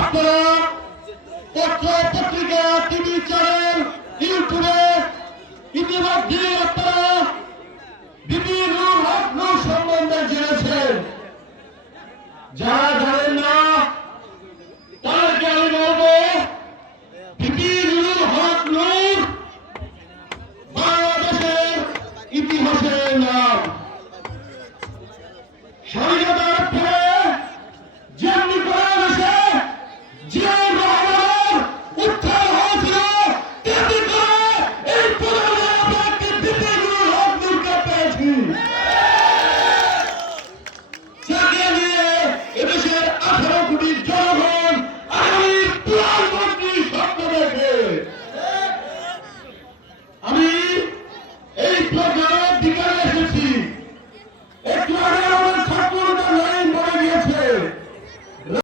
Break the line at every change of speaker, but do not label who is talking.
আপনারা পত্র পত্রিকা, টিভি চ্যানেল, ইউটিউবে ইতিমধ্যে আপনারা বিভিন্ন হক সম্বন্ধে জেনেছেন। যারা জানেন না, তাদেরকে আমি বলব বিপিনুল হক নূর বাংলাদেশের ইতিহাসের নাম।